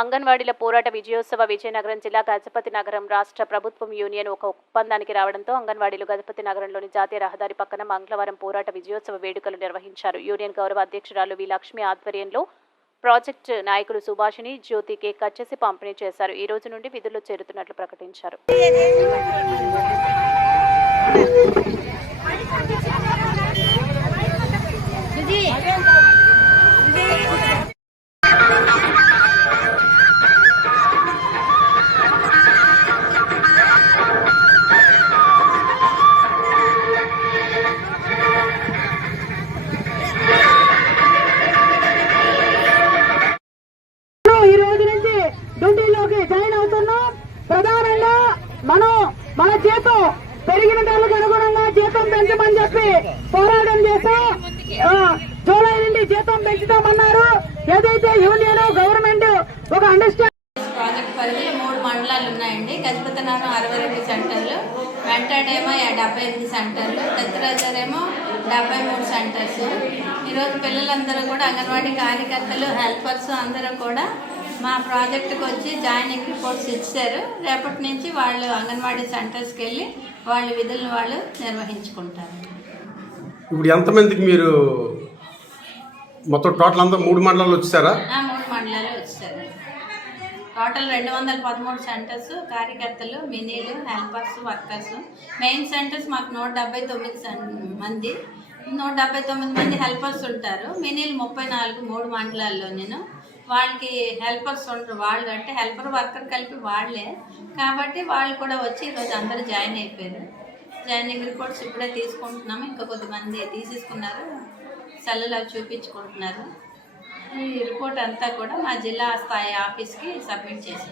అంగన్వాడీల పోరాట విజయోత్సవ విజయనగరం జిల్లా గజపతి నగరం రాష్ట్ర ప్రభుత్వం యూనియన్ ఒక ఒప్పందానికి రావడంతో అంగన్వాడీలు గజపతి నగరంలోని జాతీయ రహదారి పక్కన మంగళవారం పోరాట విజయోత్సవ వేడుకలు నిర్వహించారు. యూనియన్ గౌరవ అధ్యక్షురాలు వి లక్ష్మి ఆధ్వర్యంలో ప్రాజెక్టు నాయకులు సుభాషిణి జ్యోతి కేక్ కట్ చేసి పంపిణీ చేశారు. ఈ రోజు నుండి విధుల్లో చేరుతున్నట్లు ప్రకటించారు. జాయిన్ అవుతున్నాం. ప్రధానంగా మన జీతం పెరిగిన ధరలకు అనుగుణంగా జీతం పెంచమని చెప్పి పోరాటం చేస్తాం. జూలై నుండి జీతం పెంచుతామన్నారు. ఏదైతే యూనియన్ గవర్నమెంట్ ఒక అండర్స్టాండింగ్ ప్రాజెక్ట్ పరిధిలో 3 మండలాలు ఉన్నాయండి. గజపతి నగరం 62 సెంటర్లు, వెంటాడేమో 78 సెంటర్లు, దత్తరాజారేమో 73 సెంటర్స్. ఈరోజు పిల్లలందరూ కూడా అంగన్వాడీ కార్యకర్తలు, హెల్పర్స్ అందరూ కూడా మా ప్రాజెక్టుకు వచ్చి జాయినింగ్ రిపోర్ట్స్ ఇచ్చారు. రేపటి నుంచి వాళ్ళు అంగన్వాడీ సెంటర్స్కి వెళ్ళి వాళ్ళ విధులను వాళ్ళు నిర్వహించుకుంటారు. ఇప్పుడు ఎంతమందికి మీరు మొత్తం టోటల్ అంతా 3 మండలాలు వచ్చారా? 3 మండలాలు వచ్చారు. టోటల్ 213 సెంటర్స్, కార్యకర్తలు, మినీలు, హెల్పర్స్, వర్కర్స్. మెయిన్ సెంటర్స్ మాకు 179 మంది, 179 మంది హెల్పర్స్ ఉంటారు. మినీలు 34 3 మండలాల్లో. వాళ్ళకి హెల్పర్స్ ఉండరు. వాళ్ళు అంటే హెల్పర్ వర్కర్ కలిపి వాళ్ళే కాబట్టి వాళ్ళు కూడా వచ్చి ఈరోజు అందరూ జాయిన్ అయిపోయారు. జాయినింగ్ రిపోర్ట్స్ ఇప్పుడే తీసుకుంటున్నాము. ఇంకా కొద్దిమంది తీసేసుకున్నారు, సెల్లులో చూపించుకుంటున్నారు. ఈ రిపోర్ట్ అంతా కూడా మా జిల్లా స్థాయి ఆఫీస్కి సబ్మిట్ చేసేస్తాం.